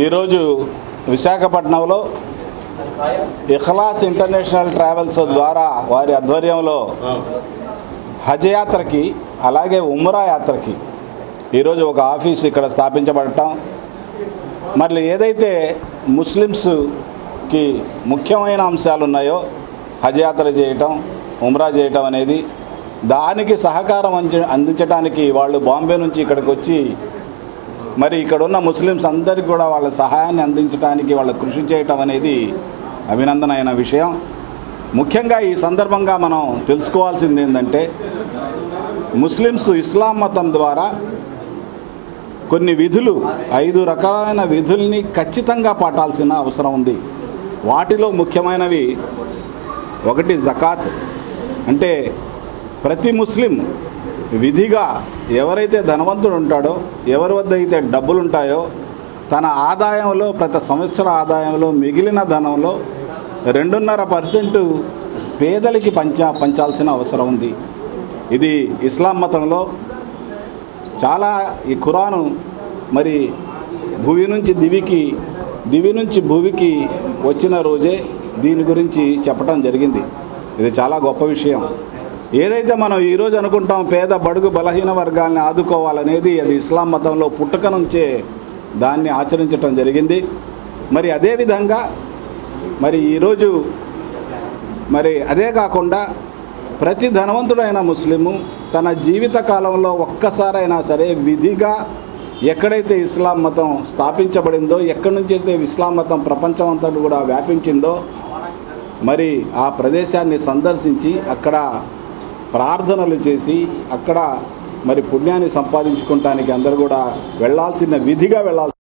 ఈరోజు విశాఖపట్నంలో Ikhlas international travels ద్వారా వారి ఆధ్వర్యంలో హజ్ యాత్రకి అలాగే ఉమ్రా యాత్రకి ఈరోజు ఒక ఆఫీస్ ఇక్కడ స్థాపించబడటం, మరి ఏదైతే ముస్లిమ్స్కి ముఖ్యమైన అంశాలు ఉన్నాయో హజ్ యాత్ర చేయటం, ఉమ్రా చేయటం అనేది, దానికి సహకారం అందించడానికి వాళ్ళు బాంబే నుంచి ఇక్కడికి వచ్చి మరి ఇక్కడ ఉన్న ముస్లిమ్స్ అందరికీ కూడా వాళ్ళ సహాయాన్ని అందించడానికి వాళ్ళ కృషి చేయటం అనేది అభినందనమైన విషయం. ముఖ్యంగా ఈ సందర్భంగా మనం తెలుసుకోవాల్సింది ఏంటంటే, ముస్లిమ్స్ ఇస్లాం మతం ద్వారా కొన్ని విధులు 5 రకాలైన విధుల్ని ఖచ్చితంగా పాటాల్సిన అవసరం ఉంది. వాటిలో ముఖ్యమైనవి ఒకటి జకాత్. అంటే ప్రతి ముస్లిం విధిగా ఎవరైతే ధనవంతుడు ఉంటాడో, ఎవరి వద్ద అయితే డబ్బులు ఉంటాయో, తన ఆదాయంలో ప్రతి సంవత్సర ఆదాయంలో మిగిలిన ధనంలో 2.5% పేదలకి పంచాల్సిన అవసరం ఉంది. ఇది ఇస్లాం మతంలో చాలా, ఈ ఖురాను మరి భూమి నుంచి దివికి, దివి నుంచి భూమికి వచ్చిన రోజే దీని గురించి చెప్పడం జరిగింది. ఇది చాలా గొప్ప విషయం. ఏదైతే మనం ఈరోజు అనుకుంటాం పేద బడుగు బలహీన వర్గాల్ని ఆదుకోవాలనేది, అది ఇస్లాం మతంలో పుట్టుక నుంచే దాన్ని ఆచరించడం జరిగింది. మరి అదేవిధంగా మరి ఈరోజు మరి అదే కాకుండా ప్రతి ధనవంతుడైన ముస్లిము తన జీవిత కాలంలో ఒక్కసారైనా సరే విధిగా ఎక్కడైతే ఇస్లాం మతం స్థాపించబడిందో, ఎక్కడి నుంచి అయితే ఇస్లాం మతం ప్రపంచం అంతా కూడా వ్యాపించిందో, మరి ఆ ప్రదేశాన్ని సందర్శించి అక్కడ ప్రార్థనలు చేసి అక్కడ మరి పుణ్యాన్ని సంపాదించుకోవటానికి అందరూ కూడా విధిగా వెళ్ళాల్సి